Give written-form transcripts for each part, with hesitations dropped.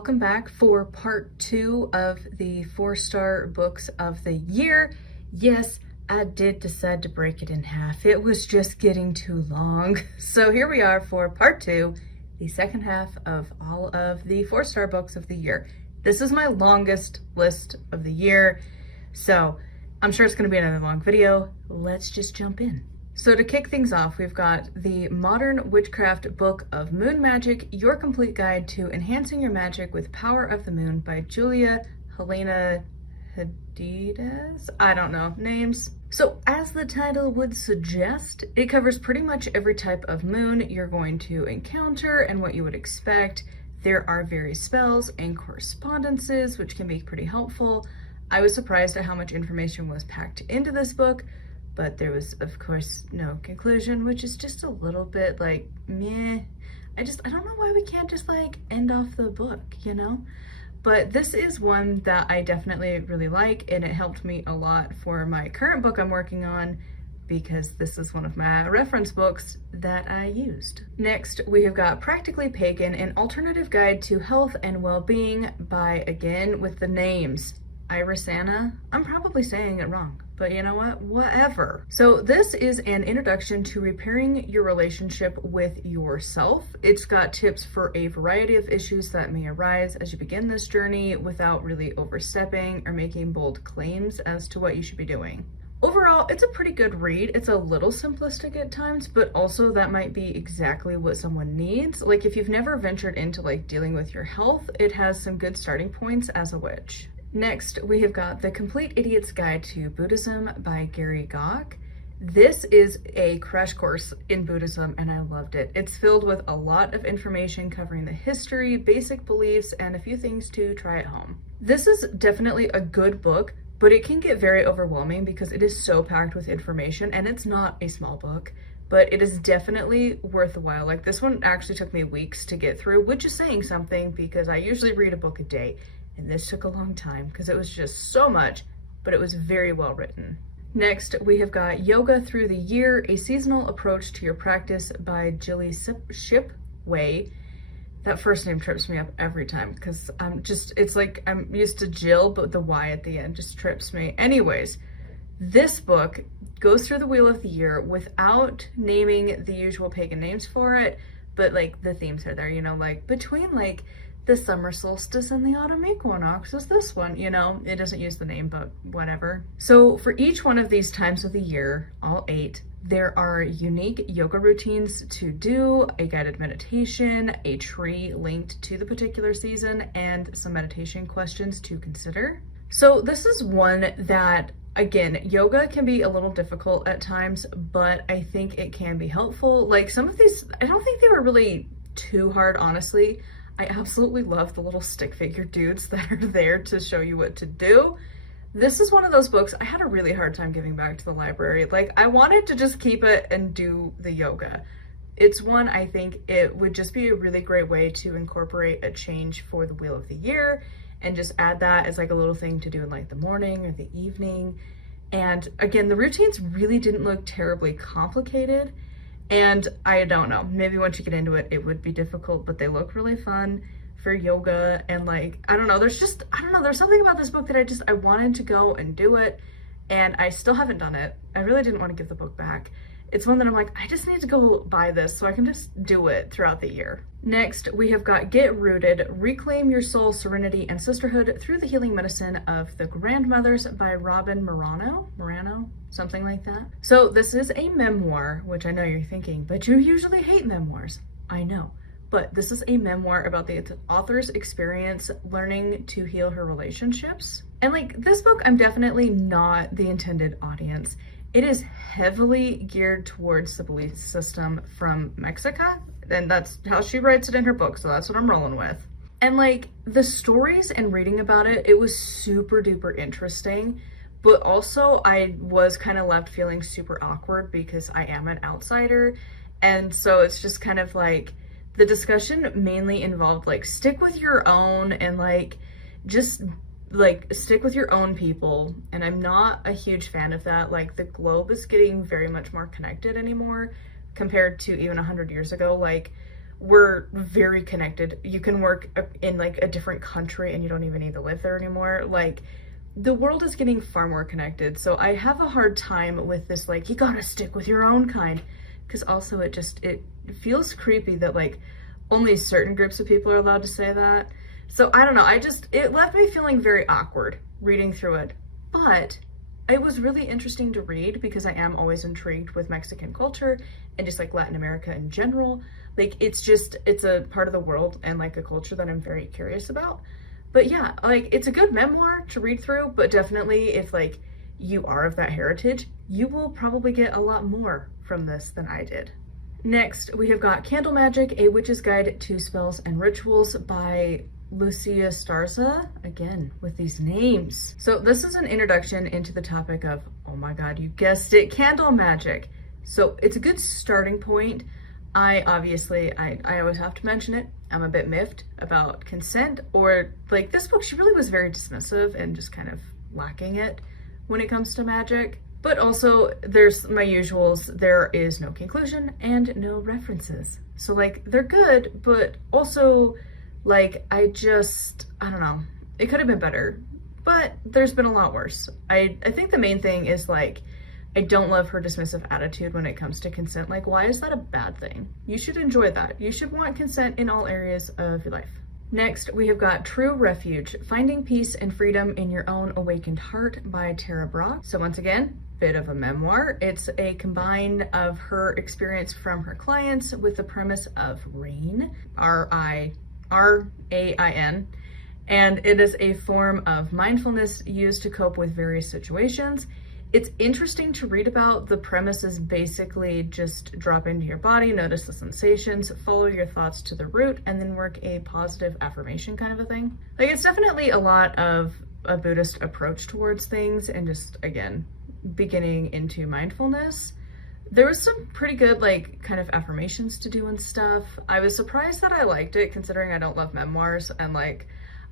welcome back for part 2 of the 4-star books of the year. Yes, I did decide to break it in half. It was just getting too long. So here we are for part 2, the second half of all of the 4-star books of the year. This is my longest list of the year, so I'm sure it's going to be another long video. Let's just jump in. So to kick things off, we've got the Modern Witchcraft Book of Moon Magic, Your Complete Guide to Enhancing Your Magic with Power of the Moon by Julia, Halina, Hadas? I don't know names. So as the title would suggest, it covers pretty much every type of moon you're going to encounter and what you would expect. There are various spells and correspondences, which can be pretty helpful. I was surprised at how much information was packed into this book, but there was, of course, no conclusion, which is just a little bit like, meh. I don't know why we can't just like end off the book, you know? But this is one that I definitely really like, and it helped me a lot for my current book I'm working on, because this is one of my reference books that I used. Next, we have got Practically Pagan, an alternative guide to health and well-being by, again, with the names, Irisanya. I'm probably saying it wrong, but you know what? Whatever. So this is an introduction to repairing your relationship with yourself. It's got tips for a variety of issues that may arise as you begin this journey without really overstepping or making bold claims as to what you should be doing. Overall, it's a pretty good read. It's a little simplistic at times, but also that might be exactly what someone needs. Like if you've never ventured into like dealing with your health, it has some good starting points as a witch. Next, we have got The Complete Idiot's Guide to Buddhism by Gach. This is a crash course in Buddhism, and I loved it. It's filled with a lot of information covering the history, basic beliefs, and a few things to try at home. This is definitely a good book, but it can get very overwhelming because it is so packed with information, and it's not a small book, but it is definitely worth a while. Like this one actually took me weeks to get through, which is saying something because I usually read a book a day. And this took a long time because it was just so much, but it was very well written. Next, we have got Yoga Through the Year, a seasonal approach to your practice by Jilly Shipway. That first name trips me up every time because it's like I'm used to Jill, but the Y at the end just trips me. Anyways, this book goes through the Wheel of the Year without naming the usual pagan names for it, but like the themes are there, you know, like between like the summer solstice and the autumn equinox is this one, you know, it doesn't use the name, but whatever. So for each one of these times of the year, all 8, there are unique yoga routines to do, a guided meditation, a tree linked to the particular season, and some meditation questions to consider. So this is one that, again, yoga can be a little difficult at times, but I think it can be helpful. Like some of these, I don't think they were really too hard, honestly. I absolutely love the little stick figure dudes that are there to show you what to do. This is one of those books I had a really hard time giving back to the library. Like I wanted to just keep it and do the yoga. It's one I think it would just be a really great way to incorporate a change for the Wheel of the Year and just add that as like a little thing to do in like the morning or the evening. And again, the routines really didn't look terribly complicated. And I don't know, maybe once you get into it, it would be difficult, but they look really fun for yoga. And like, I don't know, there's something about this book that I wanted to go and do it. And I still haven't done it. I really didn't want to give the book back. It's one that I'm like, I just need to go buy this so I can just do it throughout the year. Next, we have got Get Rooted, Reclaim Your Soul, Serenity, and Sisterhood Through the Healing Medicine of the Grandmothers by Robyn, Moreno, something like that. So this is a memoir, which I know you're thinking, but you usually hate memoirs. I know, but this is a memoir about the author's experience learning to heal her relationships. And like this book, I'm definitely not the intended audience. It is heavily geared towards the belief system from Mexico, and that's how she writes it in her book, so that's what I'm rolling with. And like the stories and reading about it, it was super duper interesting, but also I was kind of left feeling super awkward because I am an outsider, and so it's just kind of like the discussion mainly involved like stick with your own and like just like stick with your own people, and I'm not a huge fan of that. Like the globe is getting very much more connected anymore compared to even 100 years ago. Like we're very connected. You can work in like a different country and you don't even need to live there anymore. Like, the world is getting far more connected. So I have a hard time with this, like, you gotta stick with your own kind. Because also it feels creepy that like only certain groups of people are allowed to say that. So I don't know, it left me feeling very awkward reading through it. But it was really interesting to read because I am always intrigued with Mexican culture and just like Latin America in general. Like, it's a part of the world and like a culture that I'm very curious about. But yeah, like, it's a good memoir to read through, but definitely if like you are of that heritage, you will probably get a lot more from this than I did. Next, we have got Candle Magic, A Witch's Guide to Spells and Rituals by Lucya Starza, again with these names. So this is an introduction into the topic of, oh my god, you guessed it, candle magic. So it's a good starting point. I always have to mention it. I'm a bit miffed about consent, or like this book, she really was very dismissive and just kind of lacking it when it comes to magic. But also there's my usuals, there is no conclusion and no references. So like, they're good, but also like, I don't know, it could have been better, but there's been a lot worse. I think the main thing is like, I don't love her dismissive attitude when it comes to consent. Like, why is that a bad thing? You should enjoy that. You should want consent in all areas of your life. Next, we have got True Refuge, Finding Peace and Freedom in Your Own Awakened Heart by Brach. So once again, bit of a memoir. It's a combine of her experience from her clients with the premise of RAIN, R-A-I-N, and it is a form of mindfulness used to cope with various situations. It's interesting to read about. The premise is basically just drop into your body, notice the sensations, follow your thoughts to the root, and then work a positive affirmation kind of a thing. Like, it's definitely a lot of a Buddhist approach towards things and just, again, beginning into mindfulness. There was some pretty good like kind of affirmations to do and stuff. I was surprised that I liked it considering I don't love memoirs, and like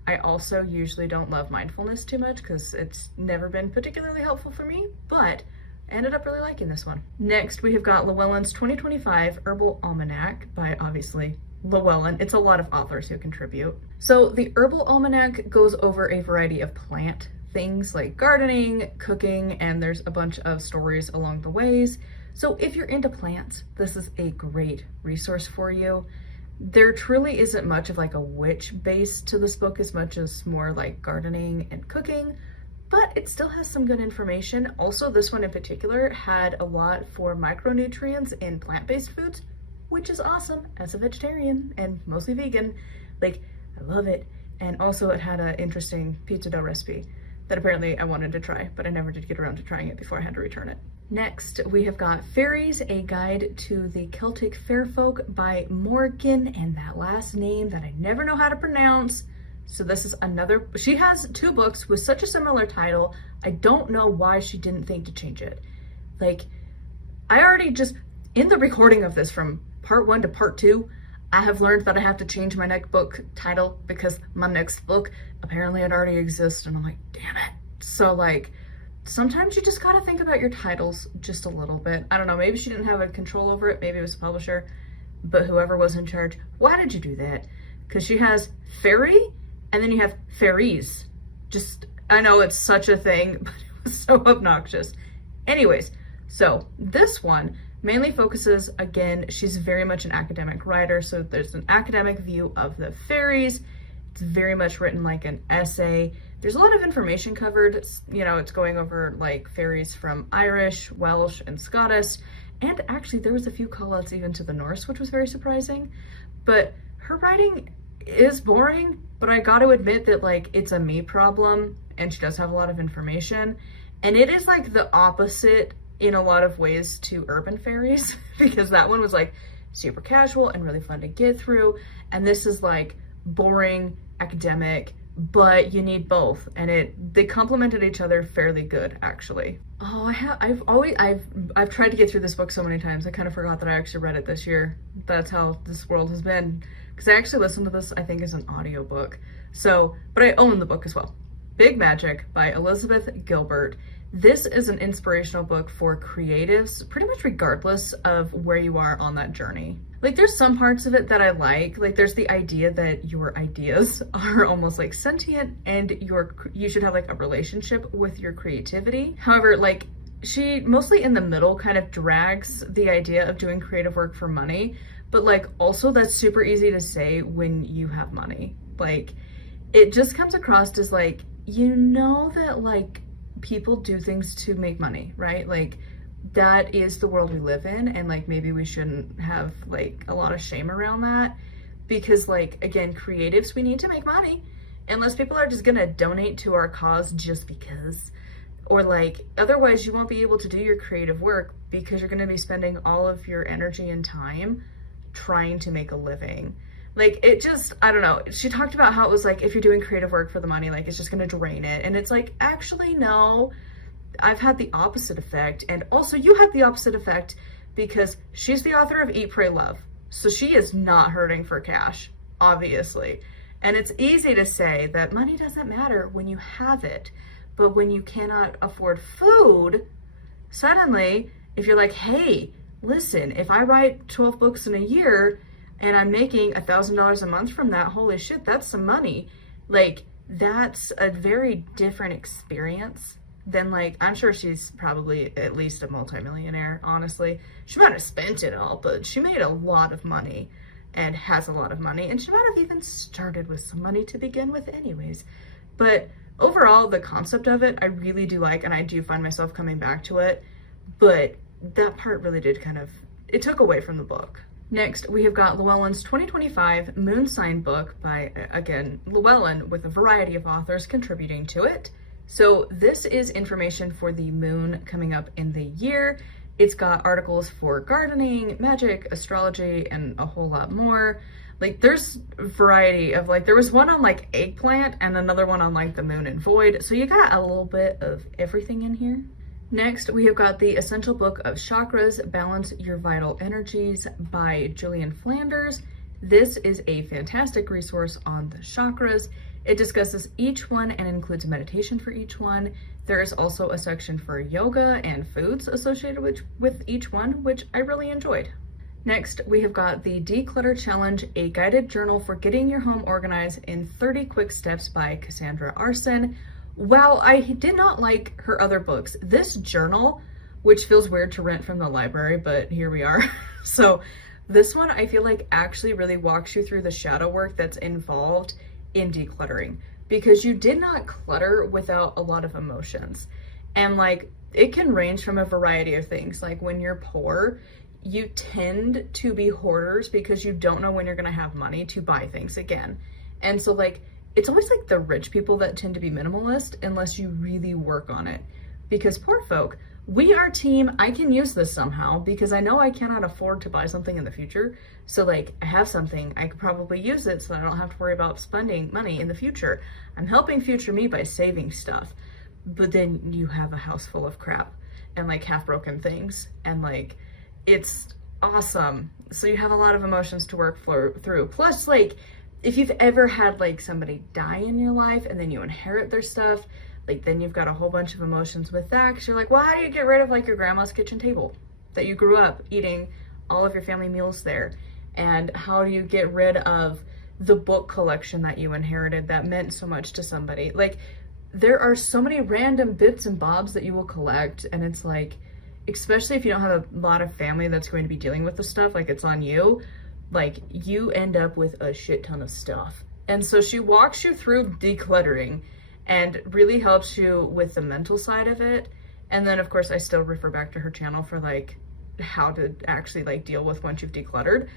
I also usually don't love mindfulness too much because it's never been particularly helpful for me, but I ended up really liking this one. Next, we have got Llewellyn's 2025 Herbal Almanac by obviously Llewellyn. It's a lot of authors who contribute. So the Herbal Almanac goes over a variety of plant things like gardening, cooking, and there's a bunch of stories along the ways. So if you're into plants, this is a great resource for you. There truly isn't much of like a witch base to this book as much as more like gardening and cooking, but it still has some good information. Also, this one in particular had a lot for micronutrients in plant-based foods, which is awesome as a vegetarian and mostly vegan. Like, I love it. And also it had an interesting pizza dough recipe that apparently I wanted to try, but I never did get around to trying it before I had to return it. Next, we have got Fairies, A Guide to the Celtic Fairfolk by Morgan, and that last name that I never know how to pronounce. So this is another, she has 2 books with such a similar title. I don't know why she didn't think to change it. Like, I already just, in the recording of this from part 1 to part 2, I have learned that I have to change my next book title because my next book apparently it already exists, and I'm like, damn it. So like, sometimes you just gotta think about your titles just a little bit. I don't know, maybe she didn't have a control over it, maybe it was a publisher, but whoever was in charge, why did you do that? Because she has fairy, and then you have fairies. Just, I know it's such a thing, but it was so obnoxious. Anyways, so this one mainly focuses, again, she's very much an academic writer, so there's an academic view of the fairies. It's very much written like an essay. There's a lot of information covered. You know, it's going over like fairies from Irish, Welsh, and Scottish. And actually there was a few call-outs even to the Norse, which was very surprising. But her writing is boring, but I got to admit that like it's a me problem, and she does have a lot of information. And it is like the opposite in a lot of ways to Urban Fairies, because that one was like super casual and really fun to get through. And this is like boring, academic, but you need both, and they complemented each other fairly good, actually. Oh, I've tried to get through this book so many times. I kind of forgot that I actually read it this year. That's how this world has been, because I actually listened to this, I think, as an audiobook. So, but I own the book as well. Big Magic by Elizabeth Gilbert. This is an inspirational book for creatives, pretty much regardless of where you are on that journey. Like, there's some parts of it that I like there's the idea that your ideas are almost like sentient and you should have like a relationship with your creativity. However, like, she mostly in the middle kind of drags the idea of doing creative work for money, but like also that's super easy to say when you have money. Like, it just comes across as like, you know, that like people do things to make money, right? Like, that is the world we live in, and like maybe we shouldn't have like a lot of shame around that, because like, again, creatives, we need to make money, unless people are just gonna donate to our cause just because. Or like, otherwise you won't be able to do your creative work because you're going to be spending all of your energy and time trying to make a living. Like, it just, I don't know. She talked about how it was like, if you're doing creative work for the money, like it's just going to drain it. And it's like, actually, no, I've had the opposite effect. And also you had the opposite effect because she's the author of Eat, Pray, Love. So she is not hurting for cash, obviously. And it's easy to say that money doesn't matter when you have it. But when you cannot afford food, suddenly, if you're like, hey, listen, if I write 12 books in a year and I'm making $1,000 a month from that, holy shit, that's some money. Like, that's a very different experience than like, I'm sure she's probably at least a multimillionaire, honestly. She might have spent it all, but she made a lot of money and has a lot of money. And she might have even started with some money to begin with anyways. But overall, the concept of it, I really do like, and I do find myself coming back to it, but that part really did kind of, it took away from the book. Next, we have got Llewellyn's 2025 Moon Sign book by, again, Llewellyn, with a variety of authors contributing to it. So this is information for the moon coming up in the year. It's got articles for gardening, magic, astrology, and a whole lot more. Like, there's a variety of, like, there was one on like eggplant and another one on like the moon and void. So you got a little bit of everything in here. Next, we have got the Essential Book of Chakras, Balance Your Vital Energies by Julian Flanders. This is a fantastic resource on the chakras. It discusses each one and includes meditation for each one. There is also a section for yoga and foods associated with each one, which I really enjoyed. Next, we have got the Declutter Challenge, a guided journal for getting your home organized in 30 quick steps by Cassandra Aarssen. While I did not like her other books, this journal, which feels weird to rent from the library, but here we are. So this one, I feel like actually really walks you through the shadow work that's involved in decluttering, because you did not clutter without a lot of emotions. And like, it can range from a variety of things. Like, when you're poor, you tend to be hoarders because you don't know when you're going to have money to buy things again. And so like, it's always like the rich people that tend to be minimalist unless you really work on it. Because poor folk, we are team, I can use this somehow because I know I cannot afford to buy something in the future. So like, I have something, I could probably use it so I don't have to worry about spending money in the future. I'm helping future me by saving stuff. But then you have a house full of crap and like half broken things, and like, it's awesome. So you have a lot of emotions to work through. Plus, like, if you've ever had like somebody die in your life and then you inherit their stuff, like, then you've got a whole bunch of emotions with that, because you're like, well, how do you get rid of like your grandma's kitchen table that you grew up eating all of your family meals there? And how do you get rid of the book collection that you inherited that meant so much to somebody? Like, there are so many random bits and bobs that you will collect, and it's like, especially if you don't have a lot of family that's going to be dealing with the stuff, like, it's on you, like, you end up with a shit ton of stuff. And so she walks you through decluttering and really helps you with the mental side of it. And then of course I still refer back to her channel for like how to actually like deal with once you've decluttered.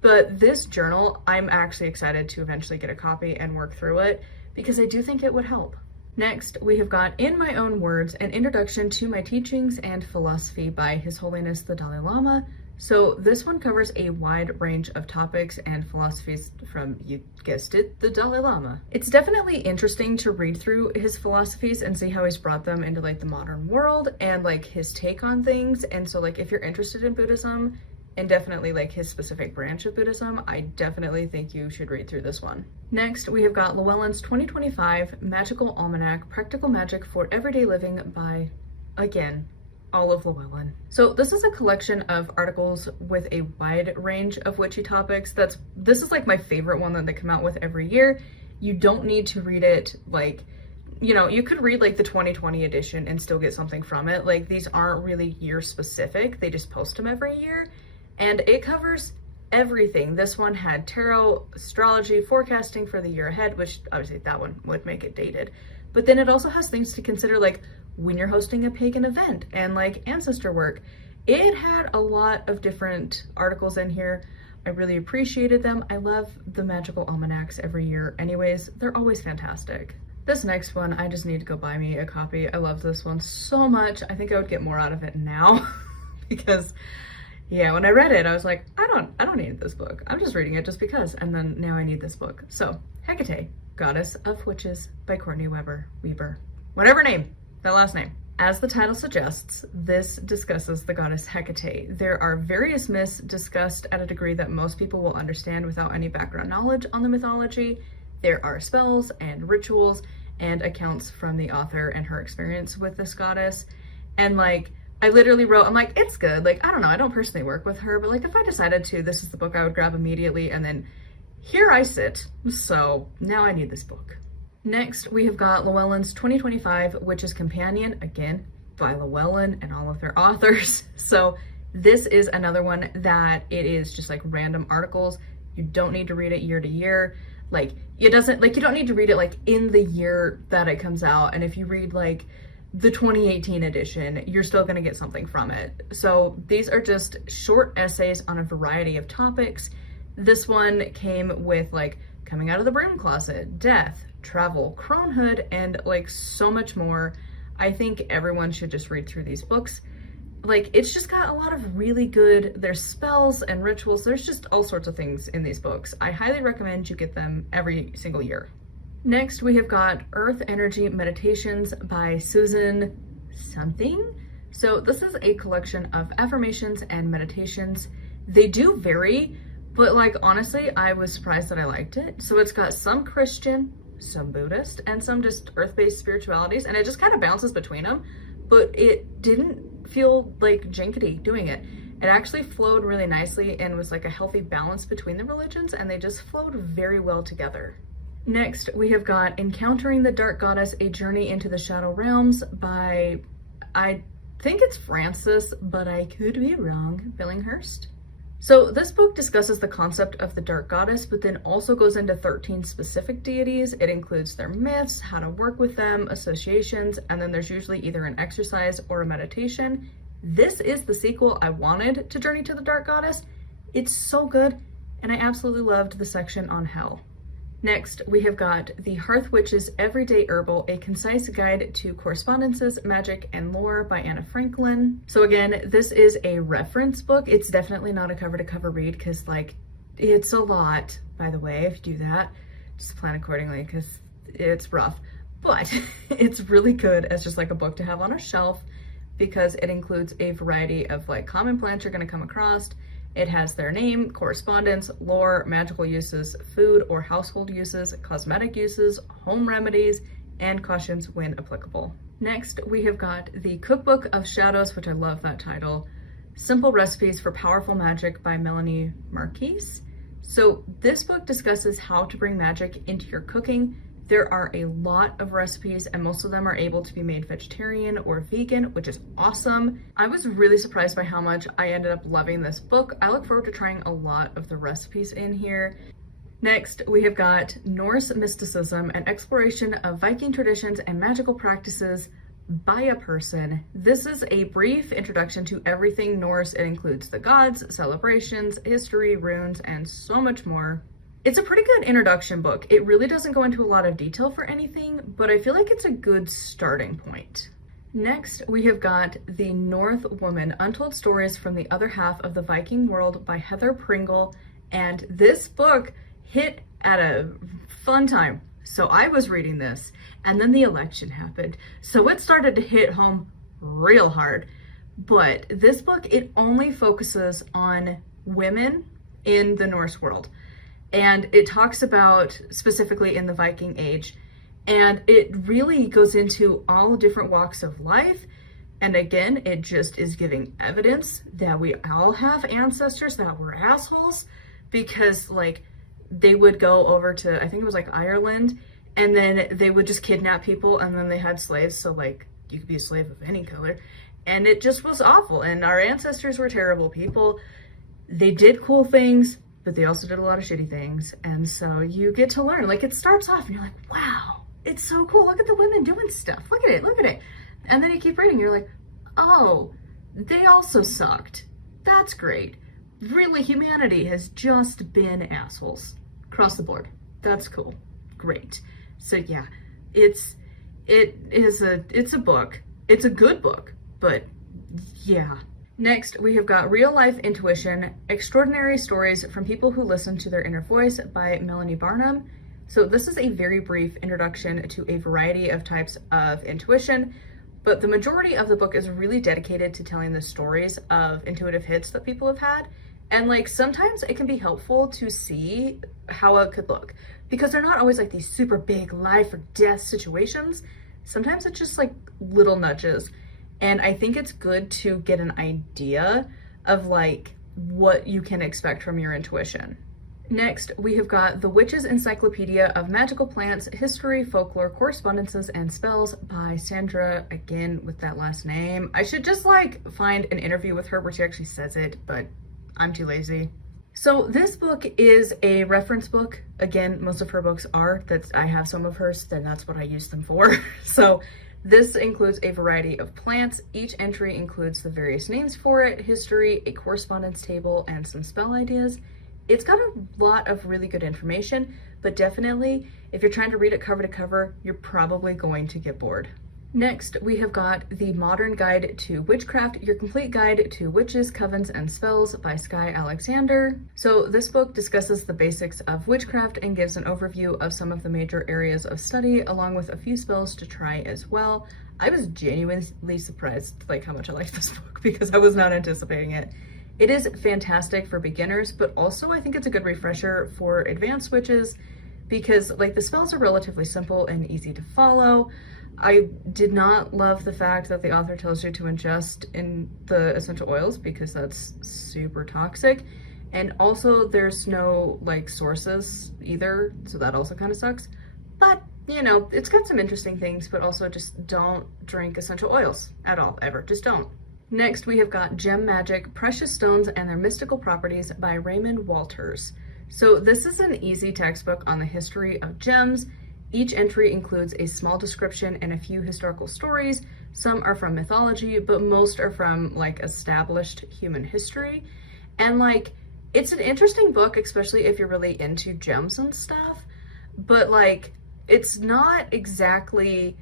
But this journal, I'm actually excited to eventually get a copy and work through it, because I do think it would help. Next, we have got In My Own Words, an introduction to my teachings and philosophy by His Holiness the Dalai Lama. So this one covers a wide range of topics and philosophies from, you guessed it, the Dalai Lama. It's definitely interesting to read through his philosophies and see how he's brought them into like the modern world and like his take on things. And so like, if you're interested in Buddhism, and definitely like his specific branch of Buddhism, I definitely think you should read through this one. Next, we have got Llewellyn's 2025 Magical Almanac, Practical Magic for Everyday Living by again, all of Llewellyn. So this is a collection of articles with a wide range of witchy topics. This is like my favorite one that they come out with every year. You don't need to read it like, you know, you could read like the 2020 edition and still get something from it. Like, these aren't really year specific. They just post them every year and it covers everything. This one had tarot, astrology, forecasting for the year ahead, which obviously that one would make it dated. But then it also has things to consider, like when you're hosting a pagan event and like ancestor work. It had a lot of different articles in here. I really appreciated them. I love the magical almanacs every year anyways. They're always fantastic. This next one, I just need to go buy me a copy. I love this one so much. I think I would get more out of it now because yeah, when I read it, I was like, I don't need this book. I'm just reading it just because. And then now I need this book. So Hecate, Goddess of Witches by Courtney Weber. Whatever name, that last name. As the title suggests, this discusses the goddess Hecate. There are various myths discussed at a degree that most people will understand without any background knowledge on the mythology. There are spells and rituals and accounts from the author and her experience with this goddess. And like, I literally wrote, I'm like, it's good. Like, I don't know, I don't personally work with her, but like if I decided to, this is the book I would grab immediately, and then here I sit. So now I need this book. Next, we have got Llewellyn's 2025 Witch's Companion, again, by Llewellyn and all of their authors. So this is another one that it is just like random articles. You don't need to read it year to year. Like, you don't need to read it like in the year that it comes out. And if you read like the 2018 edition, you're still gonna get something from it. So these are just short essays on a variety of topics. This one came with like coming out of the broom closet, death, travel, cronehood, and like so much more. I think everyone should just read through these books. Like, it's just got a lot of really good, there's spells and rituals, there's just all sorts of things in these books. I highly recommend you get them every single year. Next, we have got Earth Energy Meditations by Susan something. So this is a collection of affirmations and meditations. They do vary, but like, honestly, I was surprised that I liked it. So it's got some Christian, some Buddhist, and some just earth-based spiritualities, and it just kind of bounces between them, but it didn't feel like jinkety doing it. It actually flowed really nicely and was like a healthy balance between the religions, and they just flowed very well together. Next, we have got Encountering the Dark Goddess, A Journey into the Shadow Realms by, I think it's Francis, but I could be wrong, Billinghurst. So this book discusses the concept of the Dark Goddess, but then also goes into 13 specific deities. It includes their myths, how to work with them, associations, and then there's usually either an exercise or a meditation. This is the sequel I wanted to Journey to the Dark Goddess. It's so good, and I absolutely loved the section on hell. Next, we have got The Hearth Witch's Everyday Herbal, A Concise Guide to Correspondences, Magic, and Lore by Anna Franklin. So again, this is a reference book. It's definitely not a cover-to-cover read because, like, it's a lot, by the way. If you do that, just plan accordingly because it's rough. But it's really good as just like a book to have on a shelf because it includes a variety of like common plants you're going to come across. It has their name, correspondence, lore, magical uses, food or household uses, cosmetic uses, home remedies, and cautions when applicable. Next, we have got The Cookbook of Shadows, which I love that title. Simple Recipes for Powerful Magic by Melanie Marquise. So this book discusses how to bring magic into your cooking. There are a lot of recipes and most of them are able to be made vegetarian or vegan, which is awesome. I was really surprised by how much I ended up loving this book. I look forward to trying a lot of the recipes in here. Next, we have got Norse Mysticism, an exploration of Viking traditions and magical practices by a person. This is a brief introduction to everything Norse. It includes the gods, celebrations, history, runes, and so much more. It's a pretty good introduction book. It really doesn't go into a lot of detail for anything, but I feel like it's a good starting point. Next, we have got The North Woman, Untold Stories from the Other Half of the Viking World by Heather Pringle. And this book hit at a fun time. So I was reading this and then the election happened. So it started to hit home real hard. But this book, it only focuses on women in the Norse world. And it talks about specifically in the Viking Age, and it really goes into all different walks of life, And again, it just is giving evidence that we all have ancestors that were assholes, because like they would go over to, I think it was like Ireland, and then they would just kidnap people, and then they had slaves, so like you could be a slave of any color, and it just was awful. And our ancestors were terrible people. They did cool things, but they also did a lot of shitty things. And so you get to learn. Like, it starts off and you're like, wow, it's so cool. Look at the women doing stuff. Look at it, look at it. And then you keep reading, you're like, oh, they also sucked. That's great. Really, humanity has just been assholes across the board. That's cool. Great. So yeah, it's a book. It's a good book, but yeah. Next, we have got Real Life Intuition, Extraordinary Stories from People Who Listen to Their Inner Voice by Melanie Barnum. So this is a very brief introduction to a variety of types of intuition, but the majority of the book is really dedicated to telling the stories of intuitive hits that people have had. And like, sometimes it can be helpful to see how it could look, because they're not always like these super big life or death situations. Sometimes it's just like little nudges. And I think it's good to get an idea of like what you can expect from your intuition. Next, we have got The Witch's Encyclopedia of Magical Plants, History, Folklore, Correspondences, and Spells by Sandra, again with that last name. I should just like find an interview with her where she actually says it, but I'm too lazy. So this book is a reference book. Again, most of her books are. I have some of hers, then that's what I use them for. So this includes a variety of plants. Each entry includes the various names for it, history, a correspondence table, and some spell ideas. It's got a lot of really good information, but definitely, if you're trying to read it cover to cover, you're probably going to get bored. Next, we have got The Modern Guide to Witchcraft, Your Complete Guide to Witches, Covens, and Spells by Skye Alexander. So this book discusses the basics of witchcraft and gives an overview of some of the major areas of study, along with a few spells to try as well. I was genuinely surprised like how much I liked this book, because I was not anticipating it. It is fantastic for beginners, but also I think it's a good refresher for advanced witches, because like the spells are relatively simple and easy to follow. I did not love the fact that the author tells you to ingest in the essential oils, because that's super toxic. And also there's no like sources either, so that also kind of sucks. But you know, it's got some interesting things, but also just don't drink essential oils at all, ever. Just don't. Next, we have got Gem Magic, Precious Stones and Their Mystical Properties by Raymond Walters. So this is an easy textbook on the history of gems. Each entry includes a small description and a few historical stories. Some are from mythology, but most are from like established human history. And like, it's an interesting book, especially if you're really into gems and stuff, but like, it's not exactly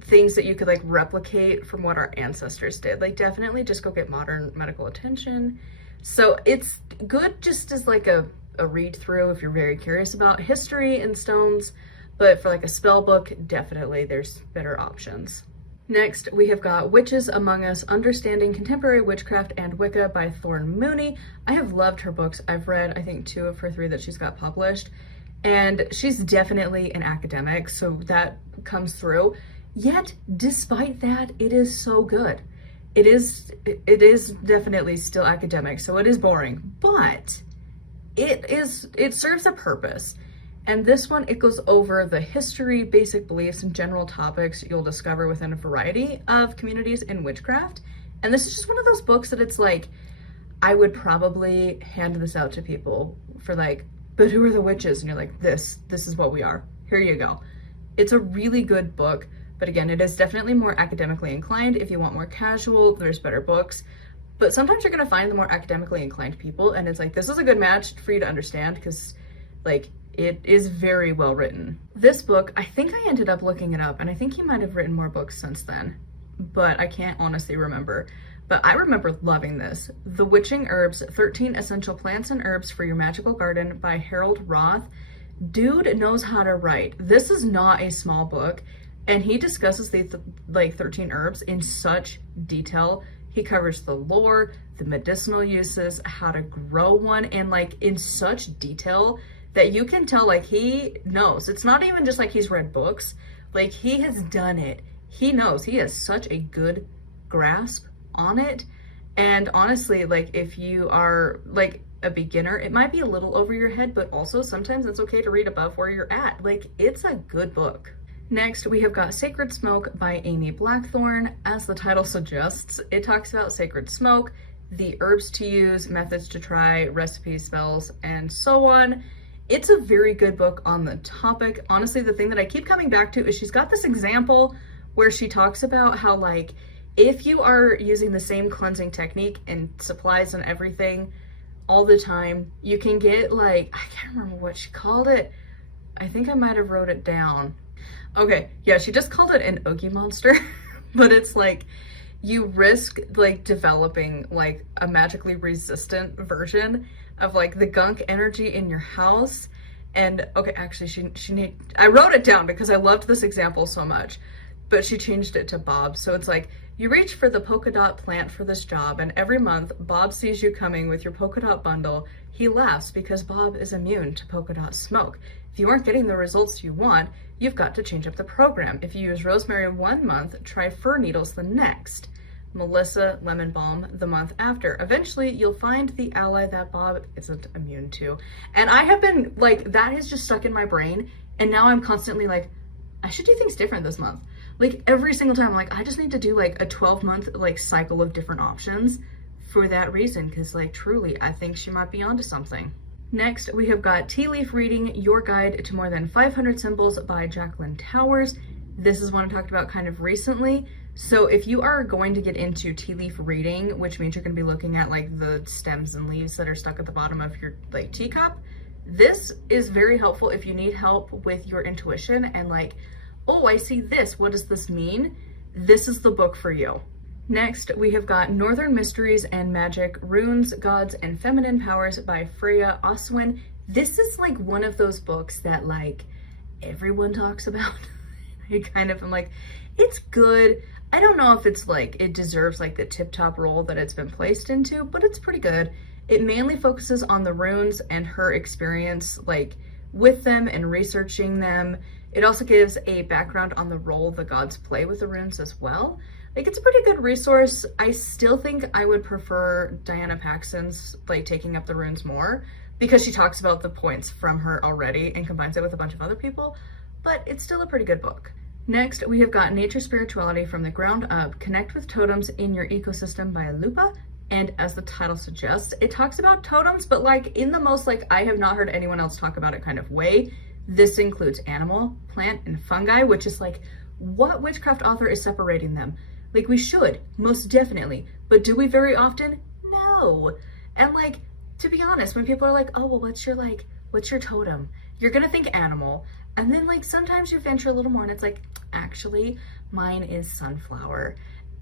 things that you could like replicate from what our ancestors did. Like, definitely just go get modern medical attention. So it's good just as like a read through if you're very curious about history and stones. But for like a spell book, definitely there's better options. Next, we have got Witches Among Us, Understanding Contemporary Witchcraft and Wicca by Thorn Mooney. I have loved her books. I've read, I think, 2 of her 3 that she's got published. And she's definitely an academic, so that comes through. Yet, despite that, it is so good. It is definitely still academic, so it is boring, but it serves a purpose. And this one, it goes over the history, basic beliefs, and general topics you'll discover within a variety of communities in witchcraft. And this is just one of those books that it's like, I would probably hand this out to people for like, but who are the witches? And you're like, this is what we are. Here you go. It's a really good book, but again, it is definitely more academically inclined. If you want more casual, there's better books. But sometimes you're gonna find the more academically inclined people, and it's like, this is a good match for you to understand, because like, it is very well written. This book, I think I ended up looking it up, and I think he might have written more books since then, but I can't honestly remember. But I remember loving this. The Witching Herbs, 13 Essential Plants and Herbs for Your Magical Garden by Harold Roth. Dude knows how to write. This is not a small book, and he discusses the like 13 herbs in such detail. He covers the lore, the medicinal uses, how to grow one, and like in such detail that you can tell like he knows. It's not even just like he's read books, like he has done it. He knows. He has such a good grasp on it. And honestly, like if you are like a beginner, it might be a little over your head, but also sometimes it's okay to read above where you're at. Like, it's a good book. Next, we have got Sacred Smoke by Amy Blackthorne. As the title suggests, it talks about sacred smoke, the herbs to use, methods to try, recipes, spells, and so on. It's a very good book on the topic. Honestly, the thing that I keep coming back to is she's got this example where she talks about how, like, if you are using the same cleansing technique and supplies and everything all the time, you can get, like, I can't remember what she called it. I think I might have wrote it down. Okay, yeah, she just called it an Oogie monster, but it's like you risk like developing like a magically resistant version of like the gunk energy in your house. And okay, actually I wrote it down because I loved this example so much, but she changed it to Bob. So it's like, you reach for the polka dot plant for this job, and every month Bob sees you coming with your polka dot bundle. He laughs because Bob is immune to polka dot smoke. If you aren't getting the results you want, you've got to change up the program. If you use rosemary 1 month, try fir needles the next. Melissa lemon balm the month after. Eventually, you'll find the ally that Bob isn't immune to. And I have been like, that has just stuck in my brain. And now I'm constantly like, I should do things different this month. Like every single time, I'm like, I just need to do like a 12-month like cycle of different options for that reason. Cause like truly, I think she might be onto something. Next, we have got Tea Leaf Reading, Your Guide to More Than 500 Symbols by Jacqueline Towers. This is one I talked about kind of recently. So if you are going to get into tea leaf reading, which means you're going to be looking at like the stems and leaves that are stuck at the bottom of your like teacup, this is very helpful if you need help with your intuition and like, oh, I see this. What does this mean? This is the book for you. Next, we have got Northern Mysteries and Magic, Runes, Gods, and Feminine Powers by Freya Oswin. This is like one of those books that like everyone talks about. I kind of am like, it's good. I don't know if it's like, it deserves like the tip-top role that it's been placed into, but it's pretty good. It mainly focuses on the runes and her experience like with them and researching them. It also gives a background on the role the gods play with the runes as well. Like, it's a pretty good resource. I still think I would prefer Diana Paxson's like taking up the runes more because she talks about the points from her already and combines it with a bunch of other people, but it's still a pretty good book. Next, we have got Nature Spirituality from the Ground Up, Connect with Totems in Your Ecosystem by Lupa. And as the title suggests, it talks about totems, but like in the most like I have not heard anyone else talk about it kind of way. This includes animal, plant, and fungi, which is like, what witchcraft author is separating them? Like, we should, most definitely, but do we very often? No. And like, to be honest, when people are like, oh, well, what's your totem? You're gonna think animal. And then like, sometimes you venture a little more and it's like, actually, mine is sunflower.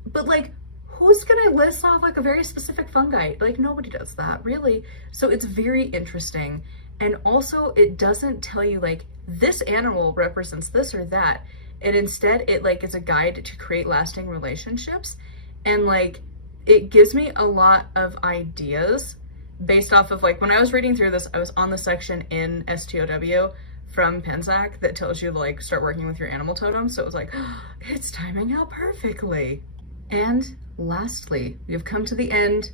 But like, who's gonna list off like a very specific fungi? Like, nobody does that, really. So it's very interesting. And also, it doesn't tell you like, this animal represents this or that. And instead, it like is a guide to create lasting relationships. And like, it gives me a lot of ideas based off of like, when I was reading through this, I was on the section in STOW from Pensac that tells you to like start working with your animal totem. So it was like, oh, it's timing out perfectly. And lastly, we've come to the end.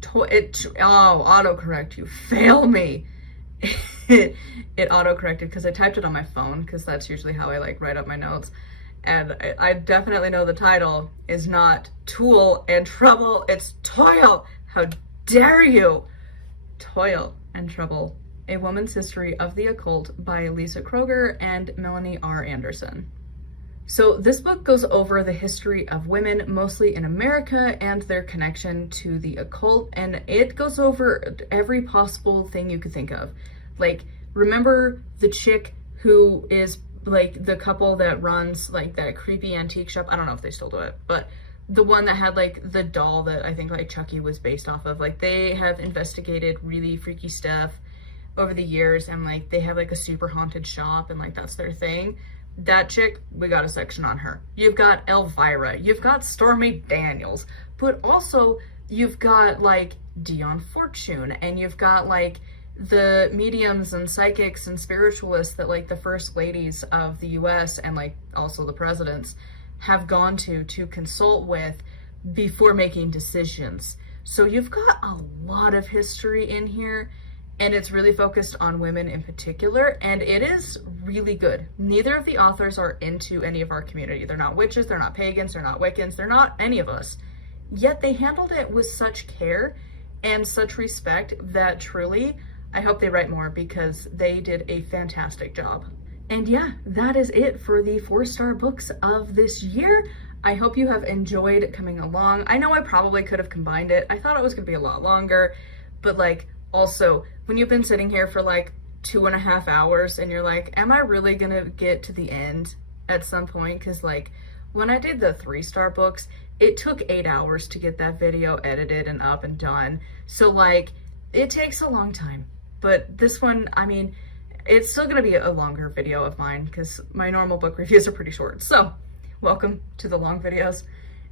Autocorrect, you fail me. It auto-corrected because I typed it on my phone because that's usually how I like write up my notes. And I definitely know the title is not Tool and Trouble, it's Toil. How dare you? Toil and Trouble, A Woman's History of the Occult by Lisa Kroger and Melanie R. Anderson. So this book goes over the history of women, mostly in America, and their connection to the occult, and it goes over every possible thing you could think of. Like, remember the chick who is like the couple that runs like that creepy antique shop? I don't know if they still do it, but the one that had like the doll that I think like Chucky was based off of. Like, they have investigated really freaky stuff over the years, and like they have like a super haunted shop, and like that's their thing. That chick, we got a section on her. You've got Elvira, you've got Stormy Daniels, but also you've got like Dion Fortune, and you've got like the mediums and psychics and spiritualists that like the first ladies of the US and like also the presidents have gone to consult with before making decisions. So you've got a lot of history in here, and it's really focused on women in particular, and it is really good. Neither of the authors are into any of our community. They're not witches, they're not pagans, they're not Wiccans, they're not any of us. Yet they handled it with such care and such respect that truly, I hope they write more because they did a fantastic job. And yeah, that is it for the 4-star books of this year. I hope you have enjoyed coming along. I know I probably could have combined it. I thought it was gonna be a lot longer, but like, also, when you've been sitting here for like 2.5 hours and you're like, am I really gonna get to the end at some point? Because like, when I did the 3-star books, it took 8 hours to get that video edited and up and done. So like, it takes a long time. But this one, I mean, it's still gonna be a longer video of mine because my normal book reviews are pretty short. So welcome to the long videos.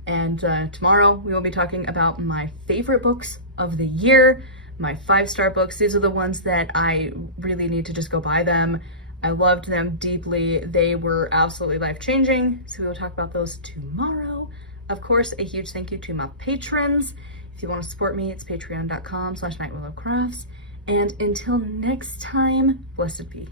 And tomorrow we will be talking about my favorite books of the year, my 5-star books. These are the ones that I really need to just go buy them. I loved them deeply. They were absolutely life-changing. So we will talk about those tomorrow. Of course, a huge thank you to my patrons. If you want to support me, it's patreon.com/nightwillowcrafts. And until next time, blessed be.